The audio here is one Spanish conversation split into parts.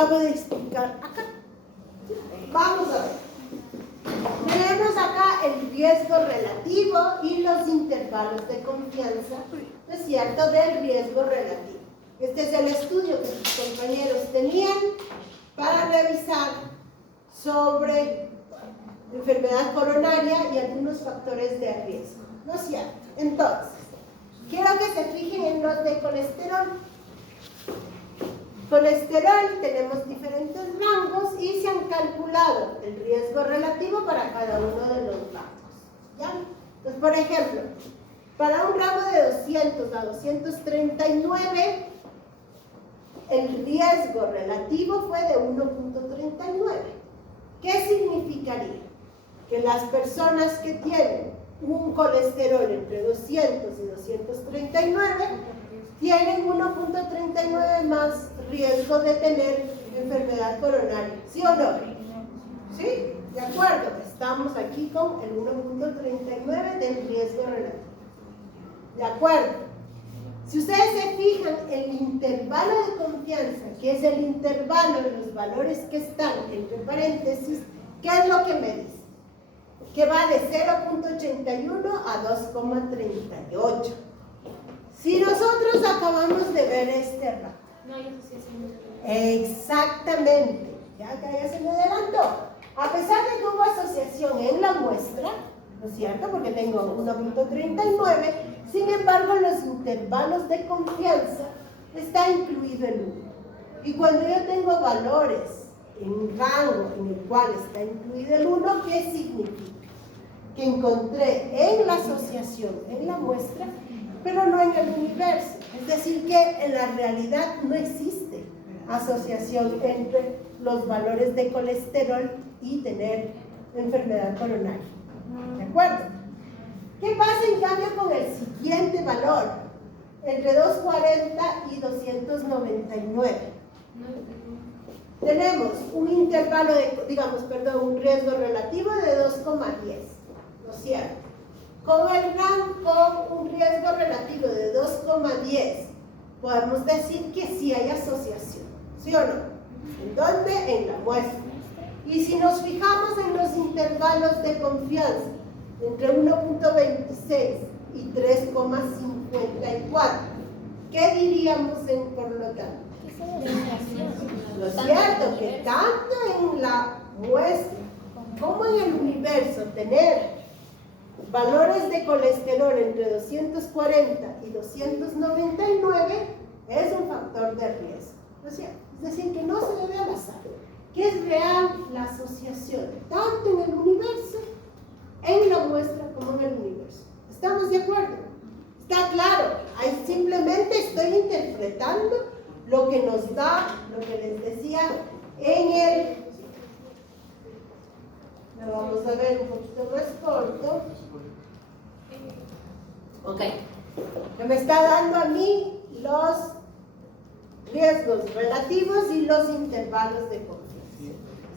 acabo de explicar acá. Vamos a ver. Tenemos acá el riesgo relativo y los intervalos de confianza, ¿no es cierto?, del riesgo relativo. Este es el estudio que sus compañeros tenían para revisar sobre enfermedad coronaria y algunos factores de riesgo, ¿no es cierto? Entonces, quiero que se fijen en los de colesterol. Colesterol, tenemos diferentes rangos y se han calculado el riesgo relativo para cada uno de los rangos, ¿ya? Entonces, por ejemplo, para un rango de 200 a 239, el riesgo relativo fue de 1.39. ¿Qué significaría? Que las personas que tienen un colesterol entre 200 y 239 tienen 1.39 más riesgo de tener enfermedad coronaria, ¿sí o no? ¿Sí? De acuerdo, estamos aquí con el 1.39 del riesgo relativo. De acuerdo. Si ustedes se fijan, el intervalo de confianza, que es el intervalo de los valores que están entre paréntesis, ¿qué es lo que me dice? Que va de 0.81 a 2.38. Si nosotros acabamos de ver este rango. No hay asociación. Exactamente. Ya se me adelantó. A pesar de que hubo asociación en la muestra, ¿no es cierto? Porque tengo 1.39, sin embargo, en los intervalos de confianza está incluido el 1. Y cuando yo tengo valores en un rango en el cual está incluido el 1, ¿qué significa? Que encontré en la asociación, en la muestra, pero no en el universo. Es decir, que en la realidad no existe asociación entre los valores de colesterol y tener enfermedad coronaria. ¿De acuerdo? ¿Qué pasa en cambio con el siguiente valor? Entre 240 y 299. Tenemos un intervalo de, un riesgo relativo de 2,10. ¿No es cierto? Con el rango, con un riesgo relativo de 2,10, podemos decir que sí hay asociación, ¿sí o no? ¿En dónde? En la muestra. Y si nos fijamos en los intervalos de confianza, entre 1.26 y 3,54, ¿qué diríamos por lo tanto? Lo cierto que tanto en la muestra como en el universo tener valores de colesterol entre 240 y 299 es un factor de riesgo, ¿no es cierto? Es decir, que no se debe al azar, que es real la asociación tanto en el universo, en la muestra como en el universo. ¿Estamos de acuerdo? Está claro, ahí simplemente estoy interpretando lo que nos da, lo que les decía en el... Lo vamos a ver un poquito más corto. Ok. Que me está dando a mí los riesgos relativos y los intervalos de confianza.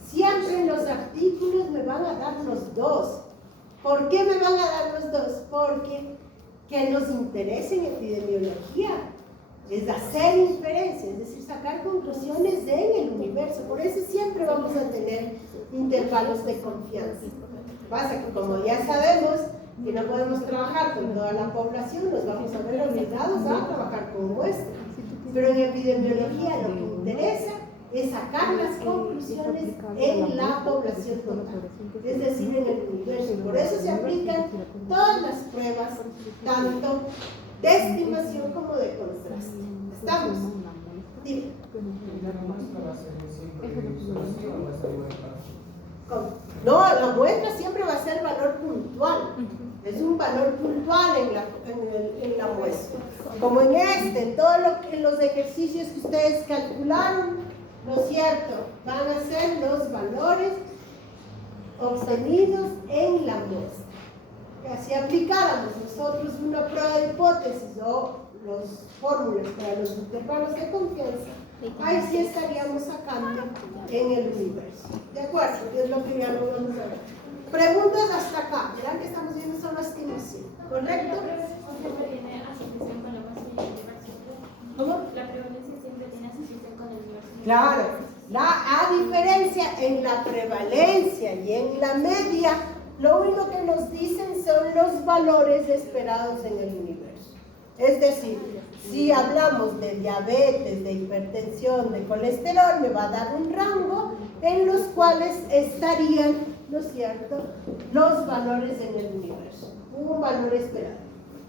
Siempre en los artículos me van a dar los dos. ¿Por qué me van a dar los dos? Porque que nos interesa en epidemiología es hacer inferencias, es decir, sacar conclusiones en el universo. Por eso siempre vamos a tener intervalos de confianza. Pasa que como ya sabemos que no podemos trabajar con toda la población, nos vamos a ver obligados a trabajar con muestras. Pero en epidemiología lo que interesa es sacar las conclusiones en la población total, es decir, en el universo. Por eso se aplican todas las pruebas, tanto de estimación como de contraste. ¿Estamos? Dime. ¿Cómo? No, la muestra siempre va a ser valor puntual. Es un valor puntual en la muestra. Como en todos los ejercicios que ustedes calcularon, ¿no es cierto? Van a ser los valores obtenidos en la muestra. Si aplicáramos nosotros una prueba de hipótesis o las fórmulas para los intervalos de confianza, ahí sí estaríamos sacando en el universo. ¿De acuerdo? Es lo que ya lo vamos a ver. Preguntas hasta acá. Verán que estamos viendo solo estimación. ¿Correcto? Siempre tiene asociación con la muestra y el universo. ¿Cómo? La prevalencia siempre tiene asociación con el universo. Claro. A diferencia en la prevalencia y en la media, lo único que nos dicen son los valores esperados en el universo. Es decir, si hablamos de diabetes, de hipertensión, de colesterol, me va a dar un rango en los cuales estarían, ¿no es cierto?, los valores en el universo. Un valor esperado.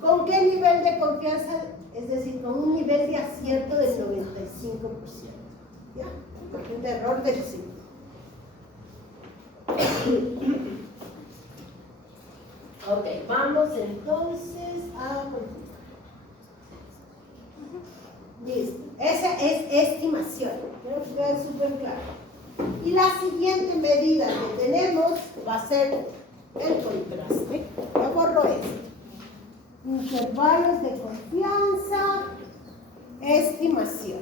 ¿Con qué nivel de confianza? Es decir, con un nivel de acierto del 95%. ¿Ya? Margen de error del 5%. Ok, vamos entonces a... Listo. Esa es estimación. Creo que queda súper claro. Y la siguiente medida que tenemos va a ser el contraste. Yo borro esto. Intervalos de confianza, estimación.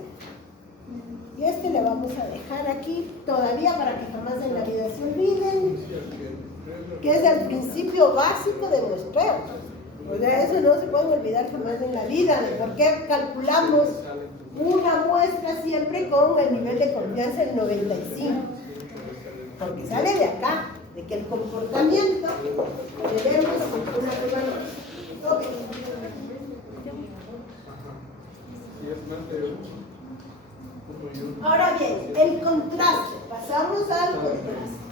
Y este le vamos a dejar aquí todavía para que jamás en la vida se olviden, que es el principio básico de muestreo. O sea, eso no se puede olvidar jamás en la vida, de por qué calculamos una muestra siempre con el nivel de confianza del 95. Porque sale de acá, de que el comportamiento que debemos una prueba. Ok. Ahora bien, el contraste. Pasamos al contraste.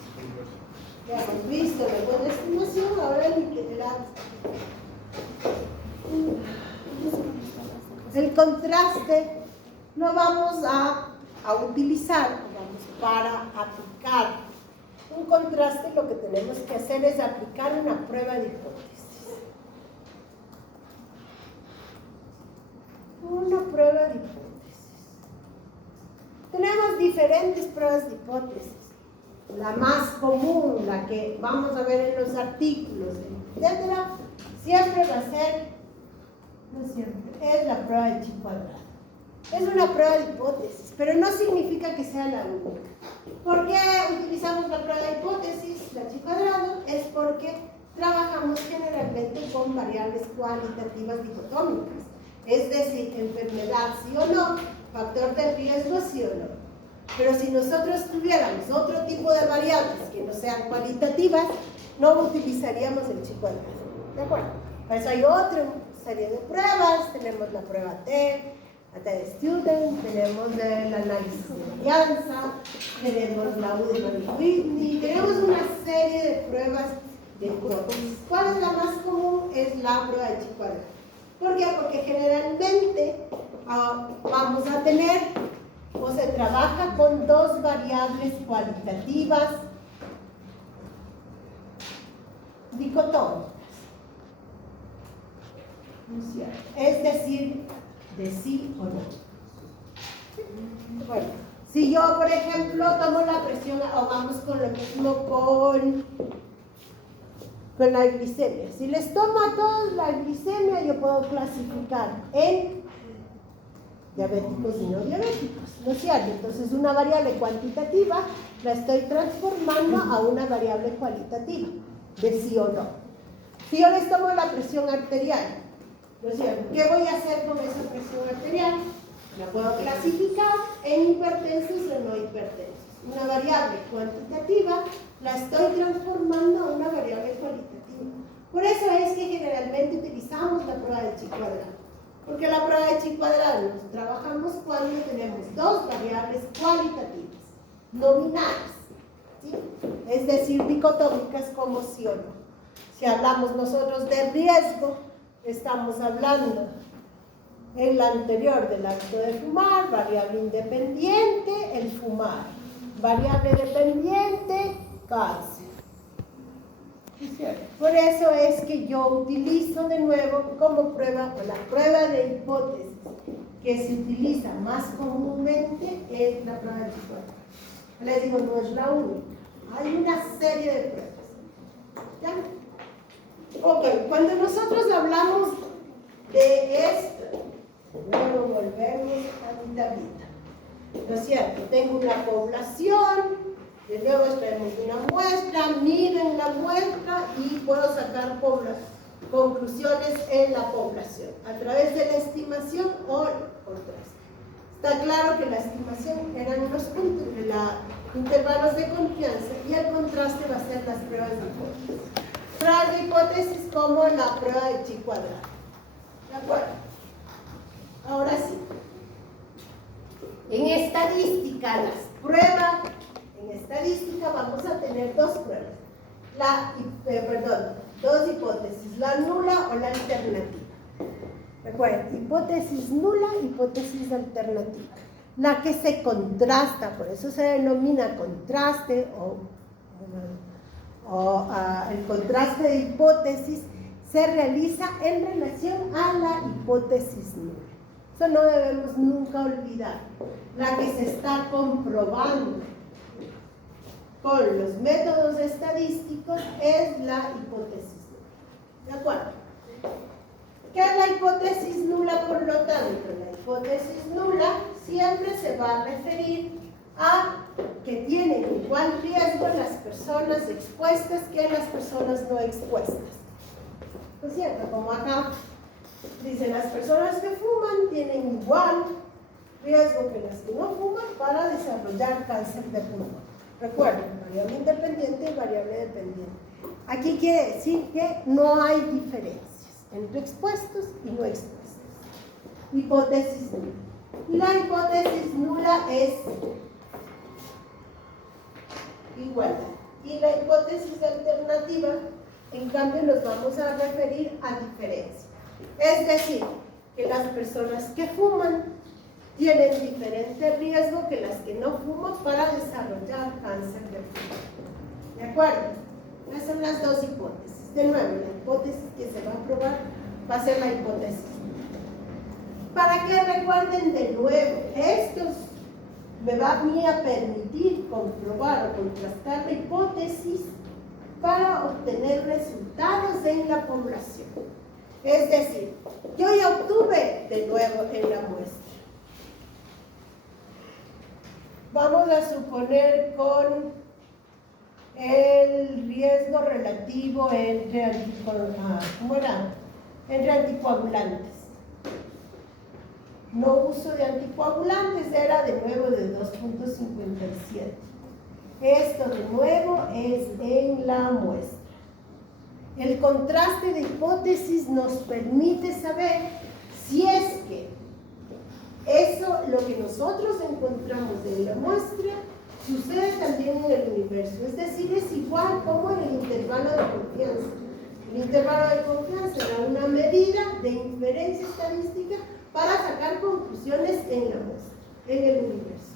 Ya hemos visto la buena estimación, ahora el contraste lo vamos a utilizar, digamos, para aplicar un contraste. Lo que tenemos que hacer es aplicar una prueba de hipótesis. Una prueba de hipótesis. Tenemos diferentes pruebas de hipótesis. La más común, la que vamos a ver en los artículos, etcétera, siempre va a ser, no siempre, es la prueba de chi cuadrado. Es una prueba de hipótesis, pero no significa que sea la única. ¿Por qué utilizamos la prueba de hipótesis, la chi cuadrado? Es porque trabajamos generalmente con variables cualitativas dicotómicas. Es decir, enfermedad sí o no, factor de riesgo sí o no. Pero si nosotros tuviéramos otro tipo de variables que no sean cualitativas, no utilizaríamos el chi cuadrado. ¿De acuerdo? Para eso hay otra serie de pruebas. Tenemos la prueba T, la T de Student, tenemos el análisis de varianza, tenemos la U de Mann-Whitney, tenemos una serie de pruebas de hipótesis. ¿Cuál es la más común? Es la prueba de chi cuadrado. ¿Por qué? Porque generalmente vamos a tener, o se trabaja con dos variables cualitativas dicotómicas. Es decir, de sí o no. Bueno, si yo, por ejemplo, tomo la presión, o vamos con lo mismo con la glicemia. Si les tomo a todos la glicemia, yo puedo clasificar en diabéticos y no diabéticos, ¿no es cierto? Entonces, una variable cuantitativa la estoy transformando a una variable cualitativa, de sí o no. Si yo les tomo la presión arterial, ¿no es cierto? ¿Qué voy a hacer con esa presión arterial? La puedo clasificar en hipertensos o no hipertensos. Una variable cuantitativa la estoy transformando a una variable cualitativa. Por eso es que generalmente utilizamos la prueba de chi cuadrado. Porque la prueba de chi cuadrado nos trabajamos cuando tenemos dos variables cualitativas, nominales, ¿sí? Es decir, dicotómicas como sí o no. Si hablamos nosotros de riesgo, estamos hablando en la anterior del acto de fumar, variable independiente, el fumar, variable dependiente, cáncer. Por eso es que yo utilizo de nuevo como prueba, la prueba de hipótesis que se utiliza más comúnmente es la prueba de chi cuadrado. Les digo, no es la única, hay una serie de pruebas. ¿Ya? Ok, cuando nosotros hablamos de esto, luego volvemos a mi tablita. ¿No es cierto? Tengo una población. Y luego extraemos una muestra, miden la muestra y puedo sacar conclusiones en la población a través de la estimación o contraste. Está claro que la estimación eran los puntos, intervalos de confianza, y el contraste va a ser las pruebas de hipótesis. Pruebas de hipótesis como la prueba de chi cuadrado. ¿De acuerdo? Ahora sí. En estadística, en estadística vamos a tener dos pruebas. Dos hipótesis, la nula o la alternativa. Recuerden, hipótesis nula, hipótesis alternativa. La que se contrasta, por eso se denomina contraste el contraste de hipótesis se realiza en relación a la hipótesis nula. Eso no debemos nunca olvidar. La que se está comprobando con los métodos estadísticos es la hipótesis nula. ¿De acuerdo? ¿Qué es la hipótesis nula, por lo tanto? La hipótesis nula siempre se va a referir a que tienen igual riesgo las personas expuestas que las personas no expuestas. ¿No es cierto? Como acá dicen, las personas que fuman tienen igual riesgo que las que no fuman para desarrollar cáncer de pulmón. Recuerden, variable independiente y variable dependiente. Aquí quiere decir que no hay diferencias entre expuestos y no expuestos. Hipótesis nula. La hipótesis nula es igualdad. Y la hipótesis alternativa, en cambio, nos vamos a referir a diferencia. Es decir, que las personas que fuman tienen diferente riesgo que las que no fuman para desarrollar cáncer de pulmón. ¿De acuerdo? Esas son las dos hipótesis. De nuevo, la hipótesis que se va a probar va a ser la hipótesis. Para que recuerden de nuevo, esto me va a mí a permitir comprobar o contrastar la hipótesis para obtener resultados en la población. Es decir, yo ya obtuve de nuevo en la muestra. Vamos a suponer con el riesgo relativo entre anticoagulantes. No uso de anticoagulantes era de nuevo de 2.57. Esto de nuevo es en la muestra. El contraste de hipótesis nos permite saber si es que eso, lo que nosotros encontramos en la muestra, sucede también en el universo. Es decir, es igual como en el intervalo de confianza. El intervalo de confianza era una medida de inferencia estadística para sacar conclusiones en la muestra, en el universo.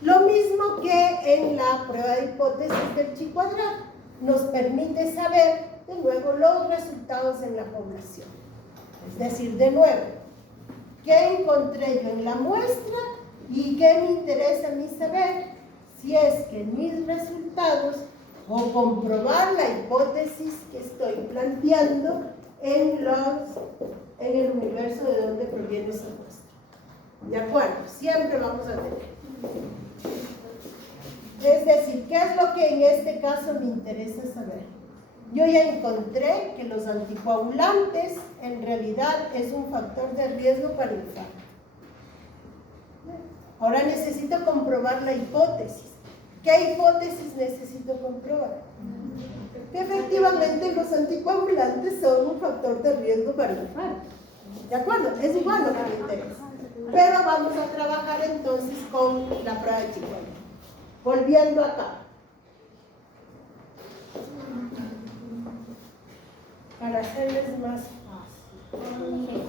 Lo mismo que en la prueba de hipótesis del chi cuadrado, nos permite saber de nuevo los resultados en la población. Es decir, de nuevo, ¿qué encontré yo en la muestra y qué me interesa a mí saber? Si es que mis resultados o comprobar la hipótesis que estoy planteando en el universo de donde proviene esa muestra. ¿De acuerdo? Siempre vamos a tener. Es decir, ¿qué es lo que en este caso me interesa saber? Yo ya encontré que los anticoagulantes en realidad es un factor de riesgo para el infarto. Ahora necesito comprobar la hipótesis. ¿Qué hipótesis necesito comprobar? Que efectivamente los anticoagulantes son un factor de riesgo para el infarto. ¿De acuerdo? Es igual lo que me interesa. Pero vamos a trabajar entonces con la prueba de Chihuahua. Volviendo acá. Para hacerles más fácil.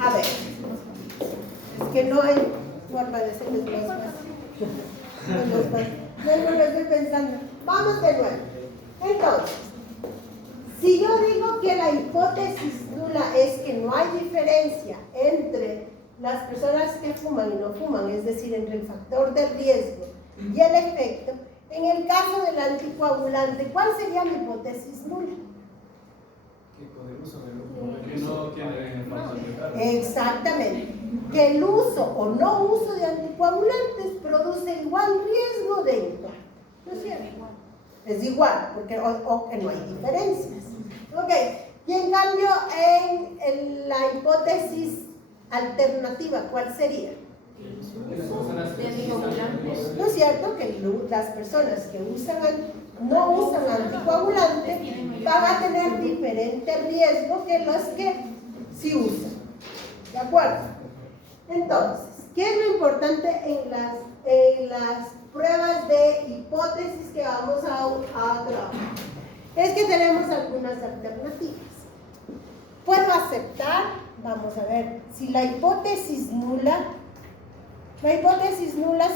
A ver. Es que no hay forma de hacerles más fácil. No lo estoy pensando. Vamos de nuevo. Entonces, si yo digo que la hipótesis nula es que no hay diferencia entre las personas que fuman y no fuman, es decir, entre el factor de riesgo y el efecto, en el caso del anticoagulante, ¿cuál sería mi hipótesis nula? Que podemos saberlo. Que no tiene falta de carga. Exactamente. Que el uso o no uso de anticoagulantes produce igual riesgo de infarto. ¿No es cierto? Es igual, porque o que no hay diferencias. Ok, y en cambio en la hipótesis alternativa, ¿cuál sería? ¿No es cierto que las personas que no usan anticoagulantes van a tener diferente riesgo que los que sí usan? ¿De acuerdo? Entonces, ¿qué es lo importante en las pruebas de hipótesis que vamos a trabajar? Es que tenemos algunas alternativas. Puedo aceptar, vamos a ver, si la hipótesis nula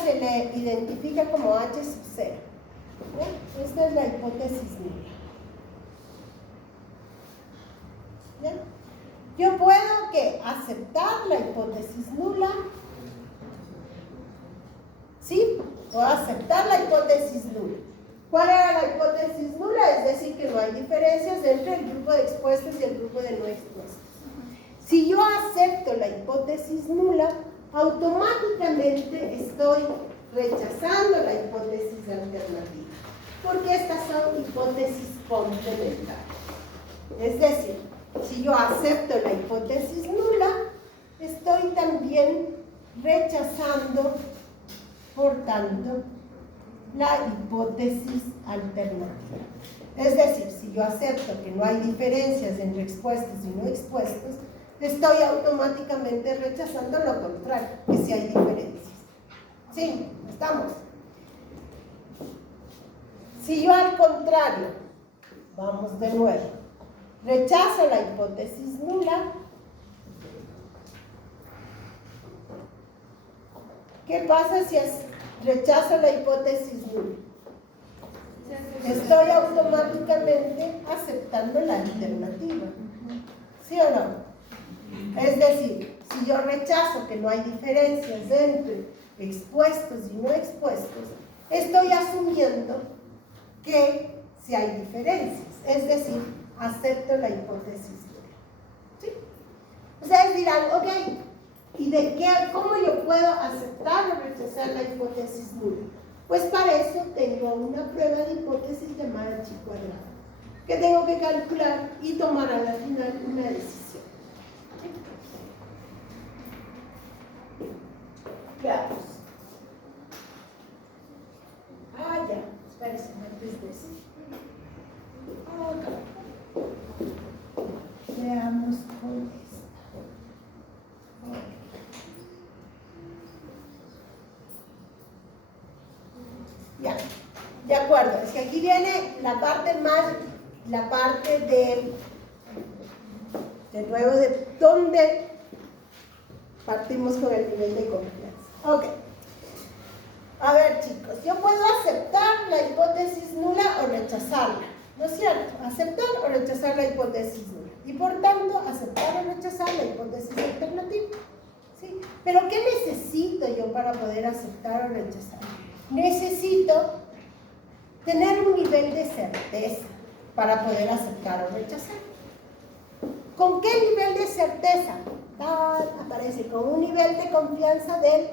se le identifica como H sub 0. ¿Bien? Esta es la hipótesis nula. ¿Bien? Yo puedo aceptar la hipótesis nula. ¿Sí? Puedo aceptar la hipótesis nula. ¿Cuál era la hipótesis nula? Es decir, que no hay diferencias entre el grupo de expuestos y el grupo de no expuestos. Si yo acepto la hipótesis nula, automáticamente estoy rechazando la hipótesis alternativa, porque estas son hipótesis complementarias. Es decir, si yo acepto la hipótesis nula, estoy también rechazando, por tanto, la hipótesis alternativa. Es decir, si yo acepto que no hay diferencias entre expuestos y no expuestos, estoy automáticamente rechazando lo contrario, que sí hay diferencias. ¿Sí? ¿Estamos? Si yo al contrario, vamos de nuevo, rechazo la hipótesis nula, ¿qué pasa si rechazo la hipótesis nula? Estoy automáticamente aceptando la alternativa. ¿Sí o no? Es decir, si yo rechazo que no hay diferencias entre expuestos y no expuestos, estoy asumiendo que sí hay diferencias. Es decir, acepto la hipótesis nula. ¿Sí? Ustedes dirán, ok, ¿y cómo yo puedo aceptar o rechazar la hipótesis nula? Pues para eso tengo una prueba de hipótesis llamada chi cuadrado, que tengo que calcular y tomar al final una decisión. Veamos. Ya, espérense, antes de eso. Veamos con esta. Ya, de acuerdo, es que aquí viene la parte de nuevo de dónde partimos con el nivel de confianza. Ok. A ver, chicos, yo puedo aceptar la hipótesis nula o rechazarla, ¿no es cierto? Aceptar o rechazar la hipótesis nula. Y por tanto, aceptar o rechazar la hipótesis alternativa. ¿Sí? Pero ¿qué necesito yo para poder aceptar o rechazar? Necesito tener un nivel de certeza para poder aceptar o rechazar. ¿Con qué nivel de certeza? Aparece con un nivel de confianza del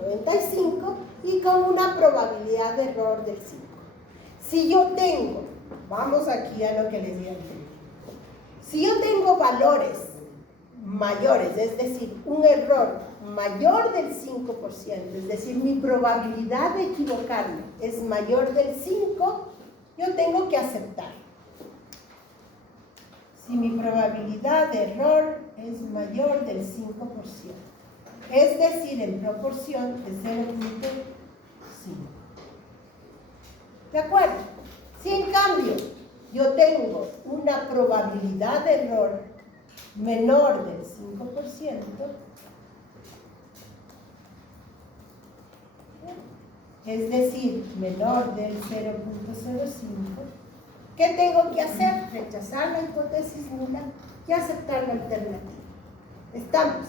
95 y con una probabilidad de error del 5. Si yo tengo, vamos aquí a lo que les dije antes, si yo tengo valores mayores, es decir, un error mayor del 5%, es decir, mi probabilidad de equivocarme es mayor del 5%, yo tengo que aceptar. Si mi probabilidad de error es mayor del 5%, es decir, en proporción de 0.5. ¿De acuerdo? Si en cambio yo tengo una probabilidad de error menor del 5%, es decir, menor del 0.05, ¿qué tengo que hacer? Rechazar la hipótesis nula y aceptar la alternativa. ¿Estamos?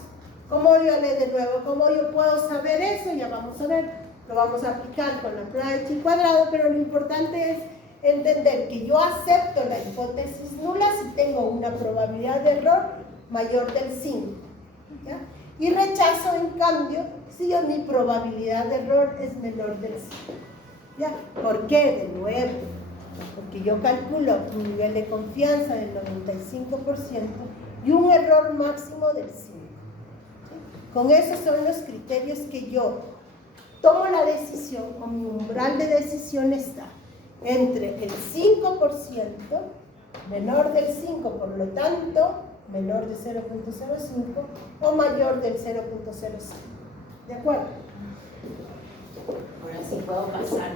¿Cómo yo de nuevo? ¿Cómo yo puedo saber eso? Ya vamos a ver. Lo vamos a aplicar con la prueba de chi cuadrado, pero lo importante es entender que yo acepto la hipótesis nula si tengo una probabilidad de error mayor del 5. ¿Ya? Y rechazo, en cambio, si mi probabilidad de error es menor del 5. ¿Ya? ¿Por qué? De nuevo, porque yo calculo un nivel de confianza del 95% y un error máximo del 5%. ¿Sí? Con esos son los criterios que yo tomo la decisión, o mi umbral de decisión está entre el 5%, menor del 5, por lo tanto, menor de 0.05 o mayor del 0.05. ¿De acuerdo? Ahora sí puedo pasar.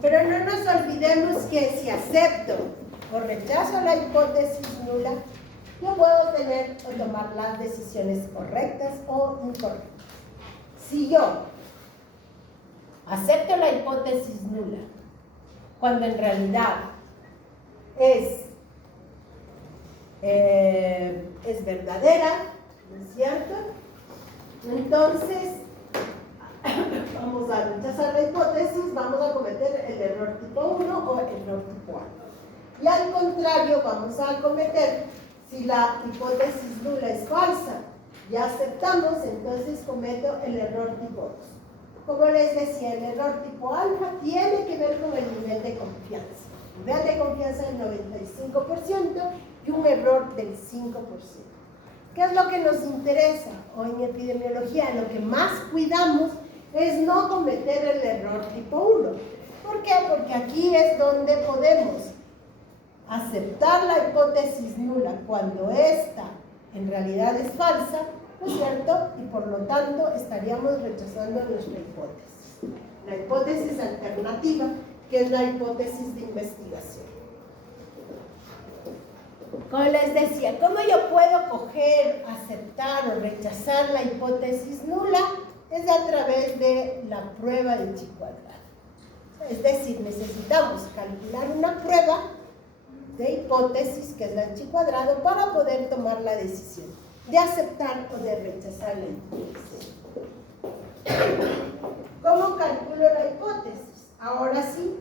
Pero no nos olvidemos que si acepto o rechazo la hipótesis nula, yo puedo tener o tomar las decisiones correctas o incorrectas. Si yo acepto la hipótesis nula, cuando en realidad es verdadera, ¿no es cierto? Entonces, vamos a rechazar la hipótesis, vamos a cometer el error tipo 1 o el error tipo A. Y al contrario, vamos a cometer, si la hipótesis nula es falsa y aceptamos, entonces cometo el error tipo 2. Como les decía, el error tipo alfa tiene que ver con el nivel de confianza. Nivel de confianza del 95% y un error del 5%. ¿Qué es lo que nos interesa? O en epidemiología, lo que más cuidamos es no cometer el error tipo 1. ¿Por qué? Porque aquí es donde podemos aceptar la hipótesis nula cuando esta en realidad es falsa, ¿no es cierto? Y por lo tanto estaríamos rechazando nuestra hipótesis. La hipótesis alternativa, que es la hipótesis de investigación. Como les decía, ¿cómo yo puedo coger, aceptar o rechazar la hipótesis nula? Es a través de la prueba de chi cuadrado. Es decir, necesitamos calcular una prueba de hipótesis, que es la chi cuadrado, para poder tomar la decisión de aceptar o de rechazar la hipótesis. ¿Cómo calculo la hipótesis? Ahora sí,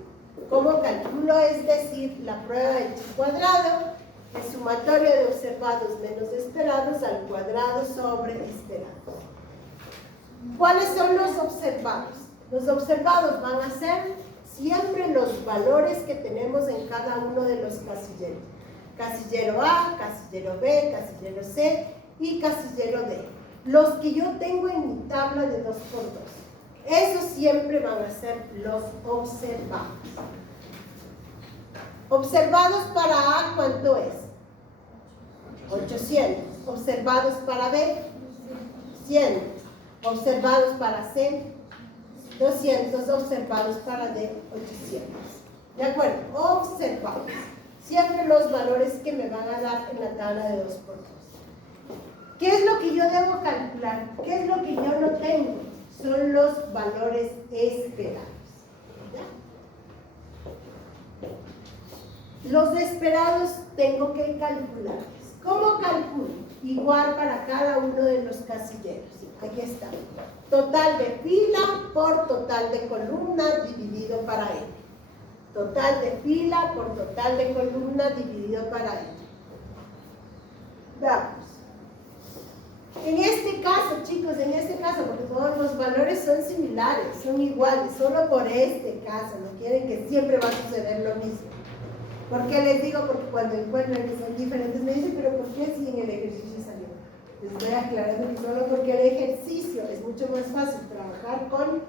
¿cómo calculo? Es decir, la prueba de chi cuadrado, el sumatorio de observados menos esperados al cuadrado sobre esperados. ¿Cuáles son los observados? Los observados van a ser siempre los valores que tenemos en cada uno de los casilleros. Casillero A, casillero B, casillero C y casillero D. Los que yo tengo en mi tabla de 2×2. Esos siempre van a ser los observados. Observados para A, ¿cuánto es? 800. Observados para B, 100. Observados para C, 200. Observados para D, 800. ¿De acuerdo? Observados. Siempre los valores que me van a dar en la tabla de 2×2. ¿Qué es lo que yo debo calcular? ¿Qué es lo que yo no tengo? Son los valores esperados. ¿Ya? Los esperados tengo que calcularlos. ¿Cómo calculo? Igual para cada uno de los casilleros. Aquí está. Total de fila por total de columna dividido para N. Total de fila por total de columna dividido para N. Veamos. En este caso, chicos, en este caso, porque todos los valores son similares, son iguales, solo por este caso, no quieren que siempre va a suceder lo mismo. ¿Por qué les digo? Porque cuando encuentran que son diferentes me dicen, pero ¿por qué si en el ejercicio salió? Les voy aclarando que solo porque el ejercicio es mucho más fácil trabajar con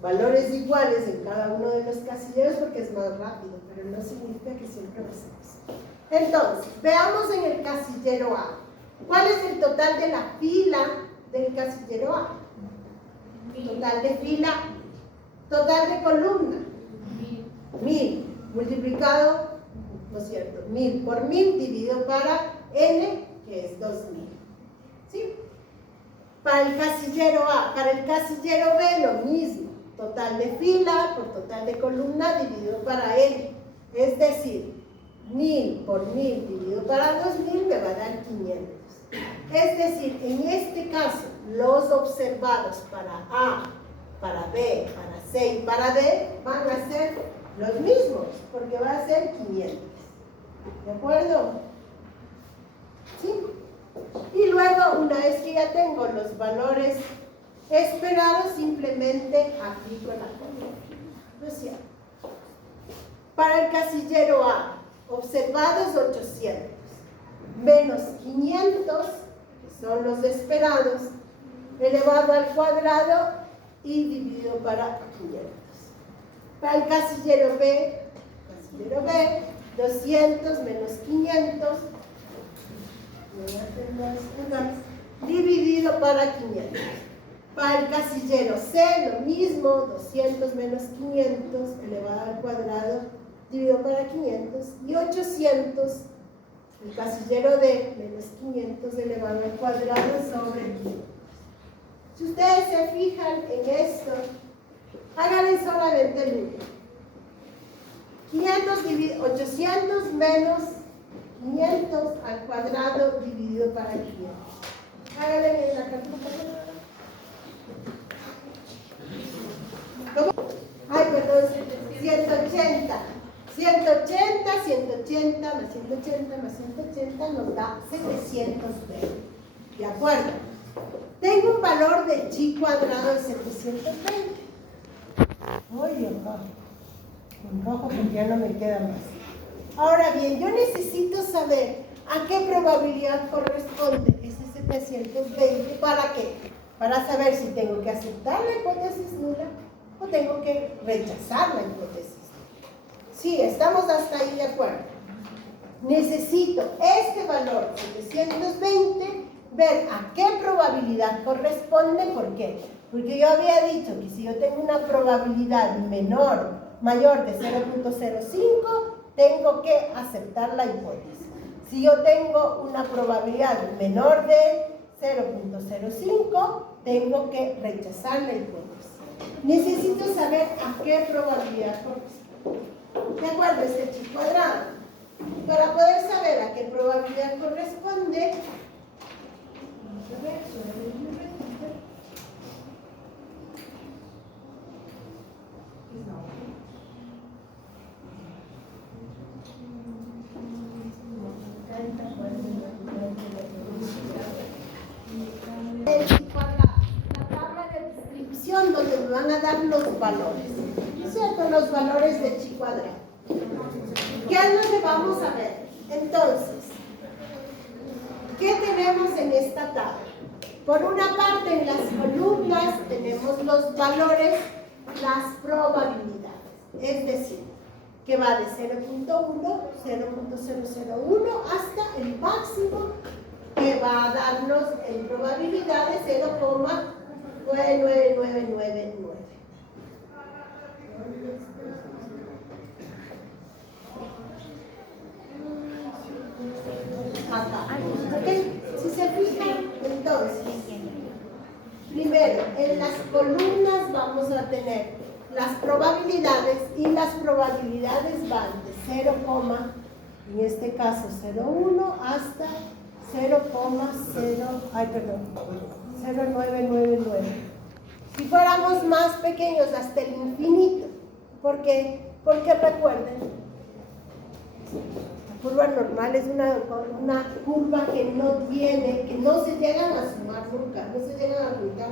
valores iguales en cada uno de los casilleros porque es más rápido, pero no significa que siempre lo hacemos. Entonces, veamos en el casillero A. ¿Cuál es el total de la fila del casillero A? Total de fila, total de columna. 1000 multiplicado, ¿no es cierto? 1000 por 1000 dividido para N, que es 2000. ¿Sí? Para el casillero A, para el casillero B lo mismo. Total de fila por total de columna dividido para N. Es decir, 1000 por 1000 dividido para 2000 me va a dar 500. Es decir, en este caso, los observados para A, para B, para C y para D van a ser los mismos, porque va a ser 500. ¿De acuerdo? ¿Sí? Y luego, una vez que ya tengo los valores esperados, simplemente aplico la fórmula. ¿No es cierto? Para el casillero A, observados 800, menos 500, que son los esperados, elevado al cuadrado y dividido para 500. Para el casillero B, 200 menos 500, dividido para 500. Para el casillero C, lo mismo, 200 menos 500, elevado al cuadrado, dividido para 500. Y 800, el casillero D, menos 500, elevado al cuadrado sobre 500. Si ustedes se fijan en esto, háganle solamente el número. 800 menos 500 al cuadrado dividido para 500. Háganle en la calculadora. ¿Cómo? Ay, perdón, 180. 180, 180 más 180 más 180 nos da 720. ¿De acuerdo? Tengo un valor de chi cuadrado de 720. Oye, con rojo porque ya no me queda más. Ahora bien, yo necesito saber a qué probabilidad corresponde ese 720. ¿Para qué? Para saber si tengo que aceptar la hipótesis nula o tengo que rechazar la hipótesis. Sí, estamos hasta ahí de acuerdo. Necesito este valor 720, ver a qué probabilidad corresponde. ¿Por qué? Porque yo había dicho que si yo tengo una probabilidad mayor de 0.05, tengo que aceptar la hipótesis. Si yo tengo una probabilidad menor de 0.05, tengo que rechazar la hipótesis. Necesito saber a qué probabilidad corresponde. ¿De acuerdo? Este chi cuadrado. Para poder saber a qué probabilidad corresponde, vamos a ver, la tabla de distribución donde me van a dar los valores, ¿no es cierto? Los valores de chi cuadrado. ¿Qué es lo que vamos a ver? Entonces, ¿qué tenemos en esta tabla? Por una parte, en las columnas tenemos los valores, las probabilidades, es decir, que va de 0.1, 0.001 hasta el máximo que va a darnos en probabilidades 0,99999. Acá. ¿Okay? Si se fijan, entonces, primero, en las columnas vamos a tener las probabilidades y las probabilidades van de 0, en este caso 0,1 hasta 0,0999. Si fuéramos más pequeños hasta el infinito. ¿Por qué? Porque recuerden, la curva normal es una curva que no se llegan a sumar nunca, no se llegan a juntar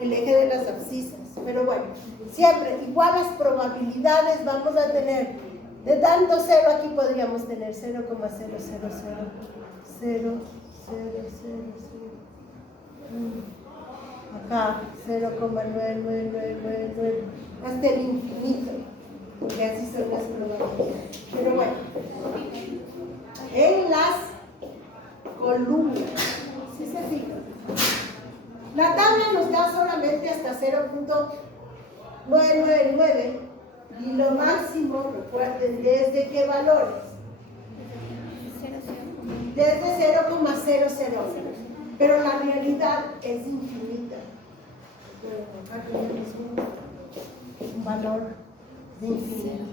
el eje de las abscisas. Pero bueno, siempre igual las probabilidades vamos a tener, de tanto cero aquí podríamos tener 0,0000000, acá 0,99999 hasta el infinito, porque así son las probabilidades. Pero bueno, en las columnas, ¿sí se fijan? La tabla nos da solamente hasta 0.999 y lo máximo, recuerden, ¿desde qué valores? Desde 0,001, pero la realidad es infinita. Acá tenemos un valor de infinito.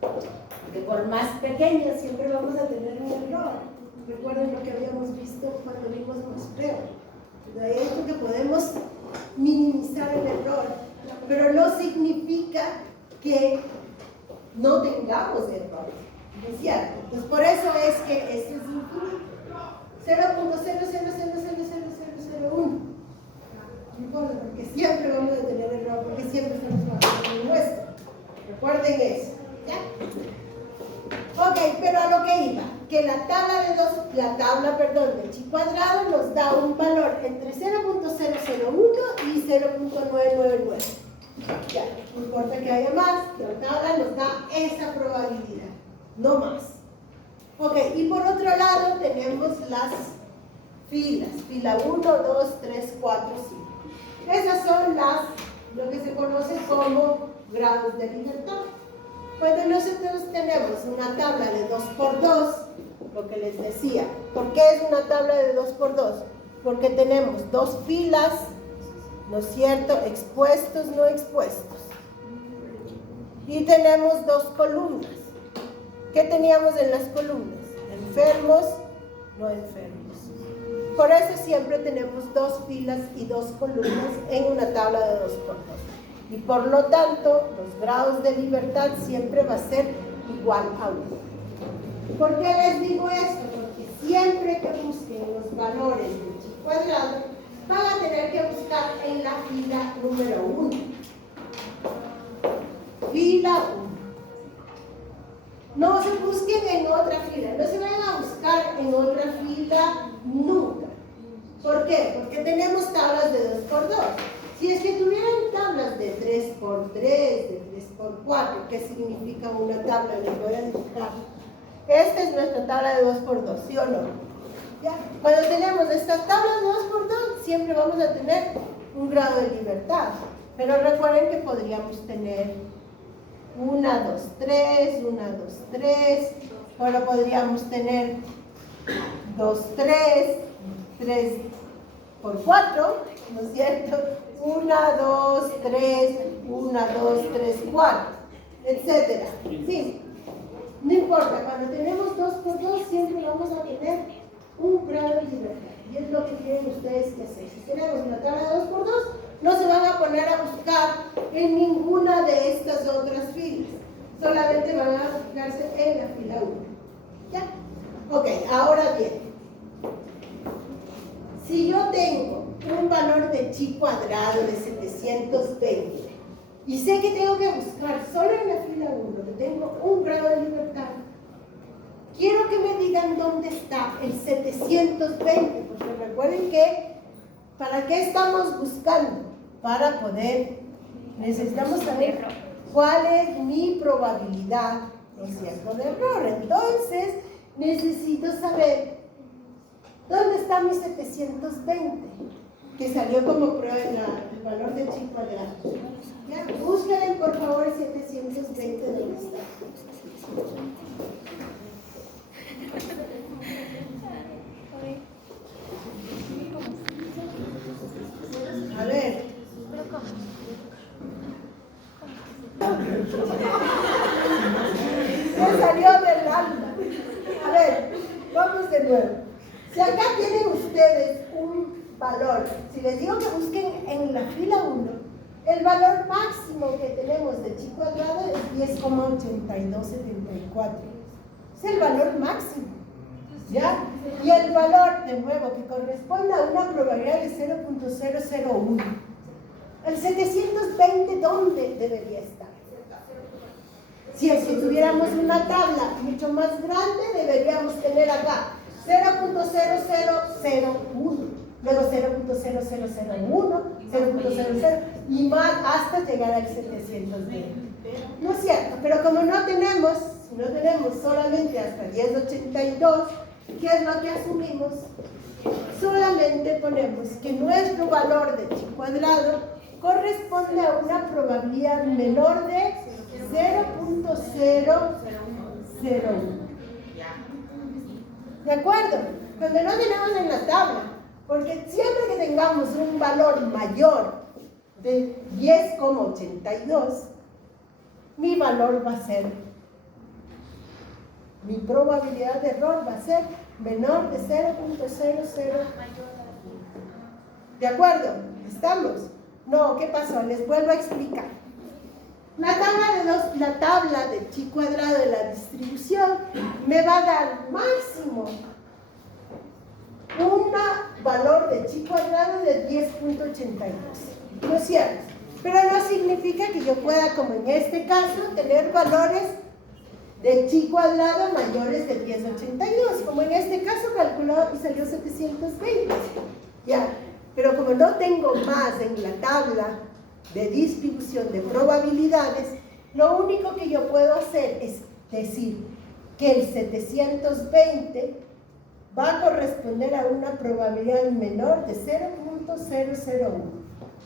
Porque por más pequeño siempre vamos a tener un error. Recuerden lo que habíamos visto cuando vimos muestreo. De ahí que podemos minimizar el error, pero no significa que no tengamos error. ¿Es cierto? Entonces, por eso es que este es infinito. 0.000000001. No importa, porque siempre vamos a tener error, porque siempre estamos trabajando en muestra. Recuerden eso. ¿Ya? Ok, pero a lo que iba. que la tabla de chi cuadrado nos da un valor entre 0.001 y 0.999. Ya, no importa que haya más, la tabla nos da esa probabilidad, no más. Ok, y por otro lado tenemos las filas, fila 1, 2, 3, 4, 5. Esas son lo que se conoce como grados de libertad. Cuando nosotros tenemos una tabla de 2×2, lo que les decía, ¿por qué es una tabla de 2×2? Porque tenemos dos filas, ¿no es cierto?, expuestos, no expuestos. Y tenemos dos columnas. ¿Qué teníamos en las columnas? Enfermos, no enfermos. Por eso siempre tenemos dos filas y dos columnas en una tabla de 2×2. Y por lo tanto, los grados de libertad siempre va a ser igual a 1. ¿Por qué les digo esto? Porque siempre que busquen los valores de chi cuadrado, van a tener que buscar en la fila número 1. Fila 1. No se busquen en otra fila, no se vayan a buscar en otra fila nunca. ¿Por qué? Porque tenemos tablas de 2×2. Si es que tuvieran tablas de 3×3, de 3×4, ¿qué significa una tabla? Les voy a indicar. Esta es nuestra tabla de 2×2, ¿sí o no? ¿Ya? Cuando tenemos estas tablas de 2×2, siempre vamos a tener un grado de libertad. Pero recuerden que podríamos tener 1, 2, 3, 1, 2, 3. Ahora podríamos tener 2, 3, 3×4, ¿no es cierto? 1, 2, 3, 1, 2, 3, 4, etcétera. Sí, no importa, cuando tenemos 2×2 siempre vamos a tener un grado de libertad. Y es lo que tienen ustedes que hacer. Si tenemos una tabla de 2×2, no se van a poner a buscar en ninguna de estas otras filas. Solamente van a fijarse en la fila 1. ¿Ya? Ok, ahora bien. Si yo tengo un valor de chi cuadrado de 720 y sé que tengo que buscar solo en la fila 1, que tengo un grado de libertad, quiero que me digan dónde está el 720, porque recuerden que ¿para qué estamos buscando? Para poder, necesitamos saber cuál es mi probabilidad, ¿no es cierto?, de error. Entonces necesito saber ¿dónde está mi 720? Que salió como prueba el valor de chi cuadrado. ¿Ya? Búsquenle por favor el 720 ¿dónde está? A ver. Me salió del alma. A ver, vamos de nuevo. Si acá tienen ustedes un valor, si les digo que busquen en la fila 1, el valor máximo que tenemos de chi cuadrado es 10,8274. Es el valor máximo, ¿ya? Y el valor, de nuevo, que corresponde a una probabilidad de 0.001. El 720, ¿dónde debería estar? Si es que tuviéramos una tabla mucho más grande, deberíamos tener acá 0.0001, luego 0.0001, 0.00 y más hasta llegar al 720. No es cierto, pero como no tenemos solamente hasta 1082, ¿qué es lo que asumimos? Solamente ponemos que nuestro valor de chi cuadrado corresponde a una probabilidad menor de 0.001. ¿De acuerdo? Cuando no tenemos en la tabla, porque siempre que tengamos un valor mayor de 10,82, mi valor va a ser, mi probabilidad de error va a ser menor de 0.00. ¿De acuerdo? ¿Estamos? No, ¿qué pasó? Les vuelvo a explicar. La tabla de chi cuadrado de la distribución me va a dar máximo un valor de chi cuadrado de 10.82. ¿No es cierto? Pero no significa que yo pueda, como en este caso, tener valores de chi cuadrado mayores de 1082, como en este caso calculado y salió 720. Ya, pero como no tengo más en la tabla de distribución de probabilidades, lo único que yo puedo hacer es decir que el 720 va a corresponder a una probabilidad menor de 0.001.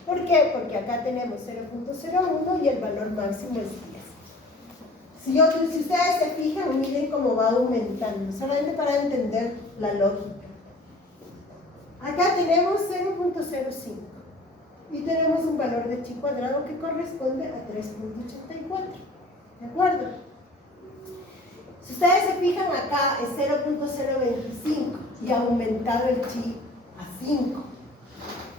¿Por qué? Porque acá tenemos 0.01 y el valor máximo es 10. Si ustedes se fijan, miren cómo va aumentando, solamente para entender la lógica. Acá tenemos 0.05 y tenemos un valor de chi cuadrado que corresponde a 3.84. ¿De acuerdo? Si ustedes se fijan, acá es 0.025 y ha aumentado el chi a 5.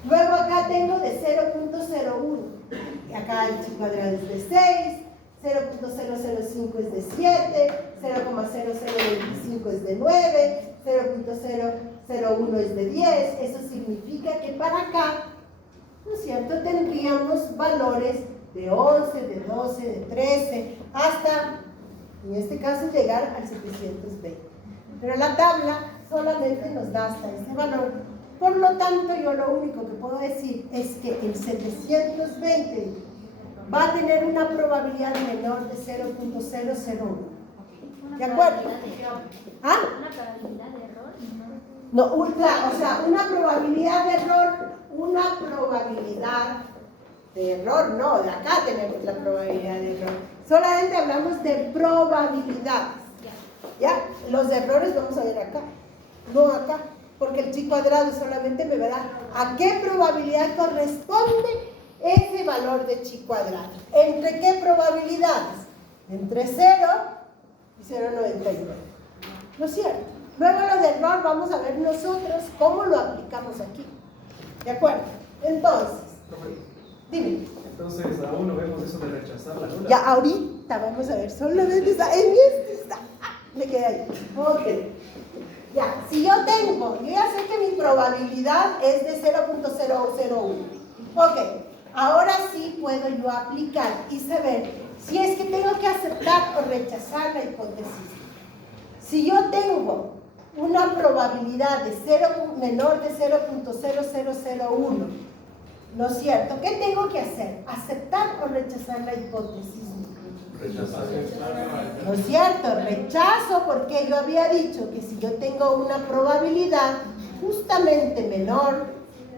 Luego acá tengo de 0.01 y acá el chi cuadrado es de 6, 0.005 es de 7, 0.0025 es de 9, 0.001 es de 10. Eso significa que para acá, ¿no es cierto?, tendríamos valores de 11, de 12, de 13, hasta, en este caso, llegar al 720. Pero la tabla solamente nos da hasta ese valor. Por lo tanto, yo lo único que puedo decir es que el 720 va a tener una probabilidad menor de 0.001. ¿De acuerdo? ¿Ah? ¿Una probabilidad de error? No, o sea, una probabilidad de error, no, de acá tenemos la probabilidad de error. Solamente hablamos de probabilidades. ¿Ya? Los errores vamos a ver acá, no acá, porque el chi cuadrado solamente me verá a qué probabilidad corresponde ese valor de chi cuadrado. ¿Entre qué probabilidades? Entre 0 y 0.99. ¿No es cierto? Luego lo de error vamos a ver nosotros cómo lo aplicamos aquí. ¿De acuerdo? Entonces, dime. Entonces, aún no vemos eso de rechazar la nula. Ya ahorita vamos a ver, solamente está en este está. Me quedé ahí. Ok. Ya, si yo ya sé que mi probabilidad es de 0.001. Ok, ahora sí puedo yo aplicar y saber si es que tengo que aceptar o rechazar la hipótesis. Si yo tengo una probabilidad de menor de 0.0001, ¿no es cierto? ¿Qué tengo que hacer? ¿Aceptar o rechazar la hipótesis? Rechazar. ¿No es cierto? Rechazo, porque yo había dicho que si yo tengo una probabilidad justamente menor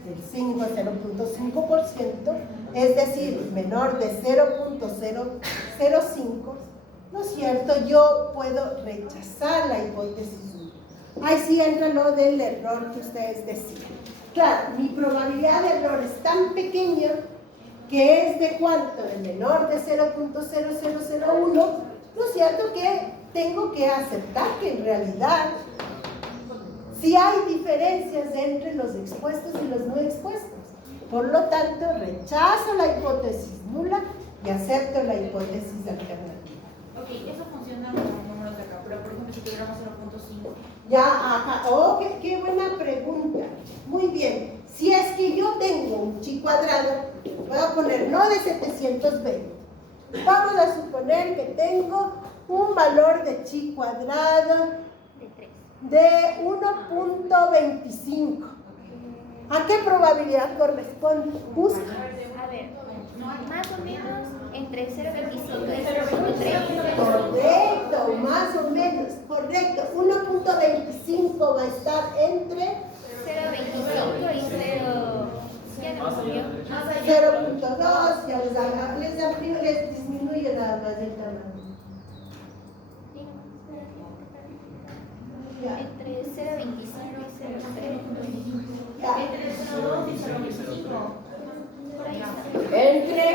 del 0.5%, es decir, menor de 0.005, ¿no es cierto? Yo puedo rechazar la hipótesis. Ahí sí entra lo del error que ustedes decían. Claro, mi probabilidad de error es tan pequeña que es de cuánto, de menor de 0.0001, ¿no es cierto? Que tengo que aceptar que en realidad sí hay diferencias entre los expuestos y los no expuestos. Por lo tanto, rechazo la hipótesis nula y acepto la hipótesis alternativa. Ok, eso funciona con los números de acá, pero por ejemplo si tuviéramos 0.5. Ya, ajá, oh, qué buena pregunta. Muy bien, si es que yo tengo un chi cuadrado, voy a poner no de 720. Vamos a suponer que tengo un valor de chi cuadrado de 1.25. ¿A qué probabilidad corresponde? Busca. A ver, más o menos entre 0.25 y 0.3. Correcto, más o menos, correcto. 1.25 va a estar entre 0.25 y 0. Ya no cambió. 0.2, ya les disminuye nada más el tamaño. Ya. Entre 0.25 y 0.3. Ya. Entre 0.2 y 0.25. Por ahí está. Entre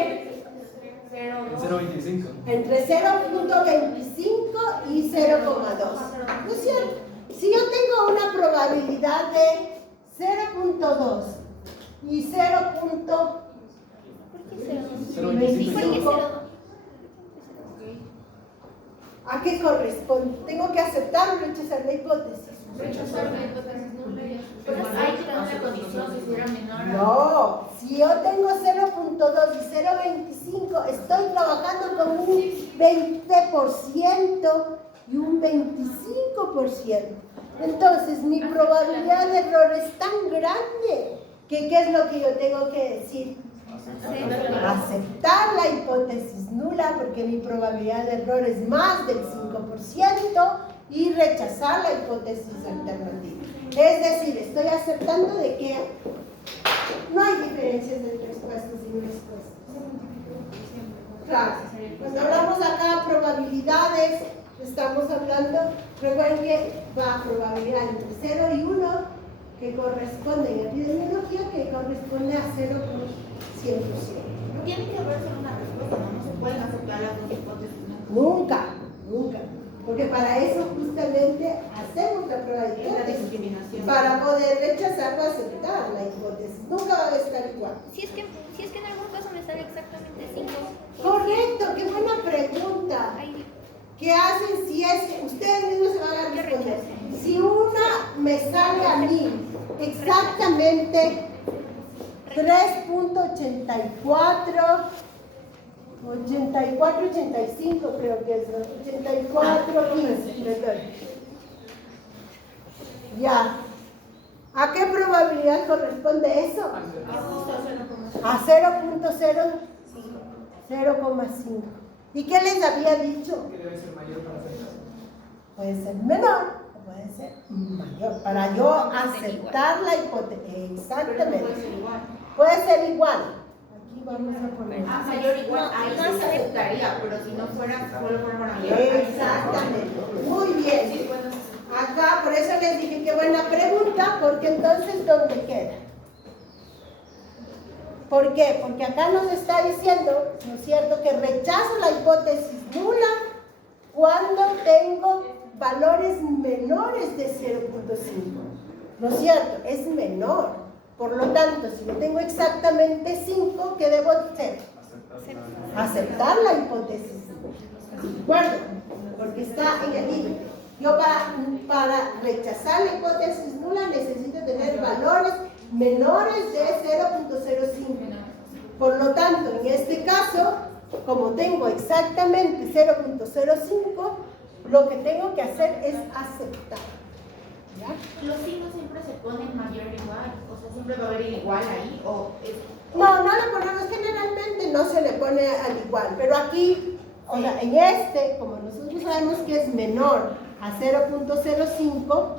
0.25 y 0.2. ¿No es cierto? Si yo tengo una probabilidad de 0.2 y 0.25, ¿Por qué 0.2? ¿a qué corresponde? ¿Tengo que aceptar o rechazar la hipótesis? Rechazar la hipótesis nula y Pero hay que tener una condición si fuera menor. No, si yo tengo 0.2 y 0.25, estoy trabajando con un 20%. 20% y un 25%. Entonces, mi probabilidad de error es tan grande que ¿qué es lo que yo tengo que decir? Aceptar la hipótesis nula, porque mi probabilidad de error es más del 5%, y rechazar la hipótesis alternativa. Es decir, estoy aceptando de que no hay diferencias entre respuestas y respuestas. Claro, cuando hablamos acá de probabilidades, estamos hablando, recuerden que va probabilidad entre 0 y 1, que corresponde en epidemiología, que corresponde a 0 por 100%. Tiene que haber solo una respuesta, no se pueden aceptar las dos hipótesis. Nunca, nunca. Porque para eso justamente hacemos la prueba de Es la hipótesis. discriminación. Para poder rechazar o aceptar la hipótesis. Nunca va a estar igual. Si es que en algún caso me sale exactamente 5. Correcto, qué buena pregunta. Ahí, ¿Qué hacen si es que ustedes mismos se van a responder? Si una me sale a mí exactamente 3.84, 85 creo que es, ¿no? 84.15, perdón. Ya. ¿A qué probabilidad corresponde eso? A 0.05. ¿Y qué les había dicho? Que debe ser mayor para aceptar. Puede ser menor o puede ser mayor. Para yo aceptar la hipótesis. Exactamente. Puede ser igual. Puede ser igual. Aquí vamos a poner. Mayor igual, ahí sí se aceptaría, pero si no fuera solo por mayor. Exactamente. Muy bien. Acá, por eso les dije qué buena pregunta, porque entonces, ¿dónde queda? ¿Por qué? Porque acá nos está diciendo, ¿no es cierto?, que rechazo la hipótesis nula cuando tengo valores menores de 0.5. ¿No es cierto? Es menor. Por lo tanto, si yo tengo exactamente 5, ¿qué debo hacer? Aceptar la hipótesis. ¿De acuerdo? Porque está en el límite. Yo para rechazar la hipótesis nula necesito tener valores menores de 0.05. Por lo tanto, en este caso, como tengo exactamente 0.05, lo que tengo que hacer es aceptar. ¿Ya? Los signos siempre se ponen mayor o igual, o sea, siempre va a haber igual ahí, o es... No le ponemos, generalmente no se le pone al igual, pero aquí, o sea, en este, como nosotros sabemos que es menor a 0.05,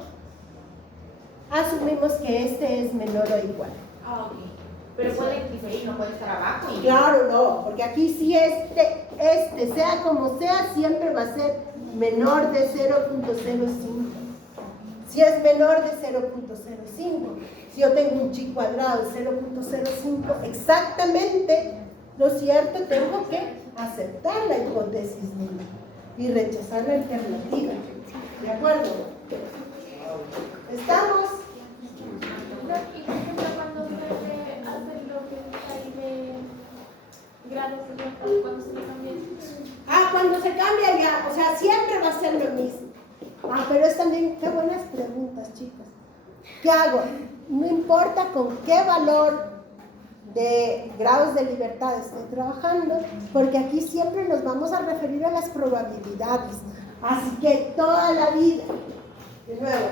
asumimos que este es menor o igual. Ah, ok. Pero puede diferir, no puede estar abajo. Y... Claro, no, porque aquí sí este, sea como sea, siempre va a ser menor de 0.05. Si es menor de 0.05, si yo tengo un chi cuadrado de 0.05, exactamente, ¿no es cierto? Tengo que aceptar la hipótesis nula y rechazar la alternativa. ¿De acuerdo? ¿Estamos? Y por ejemplo, cuando se hace lo que hay de grados de libertad, cuando se le cambia. Cuando se cambia ya, o sea, siempre va a ser lo mismo. Pero es también, qué buenas preguntas, chicas. ¿Qué hago? No importa con qué valor de grados de libertad estoy trabajando, porque aquí siempre nos vamos a referir a las probabilidades. Así que toda la vida, de nuevo,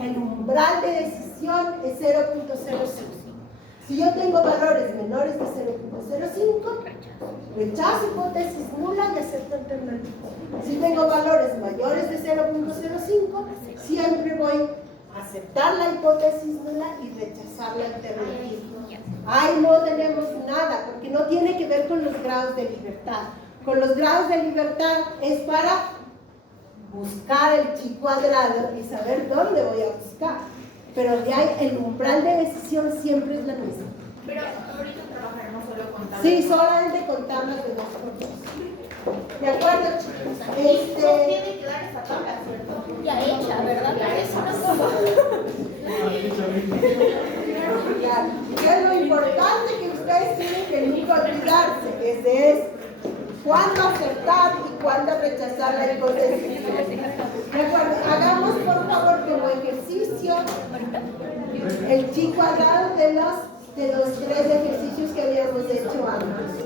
el umbral de decisión es 0.05. Si yo tengo valores menores de 0.05, rechazo hipótesis nula y acepto alternativa. Si tengo valores mayores de 0.05, siempre voy a aceptar la hipótesis nula y rechazar la alternativa. Ahí no tenemos nada, porque no tiene que ver con los grados de libertad. Con los grados de libertad es para buscar el chi cuadrado y saber dónde voy a buscar. Pero de ahí el umbral de decisión siempre es la misma. Pero ahorita trabajaremos solo con tablas. Sí, solamente con tablas de 2 por 2. ¿De acuerdo, chicos? No tiene que dar esta tabla, ¿cierto? Ya hecha, ¿verdad? Ya eso no Claro. Que es lo importante que ustedes tienen que nunca olvidarse, que es cuándo aceptar y cuándo rechazar la hipótesis. ¿De acuerdo? Hagamos por favor como ejercicio el chi cuadrado de los 3 ejercicios que habíamos hecho antes.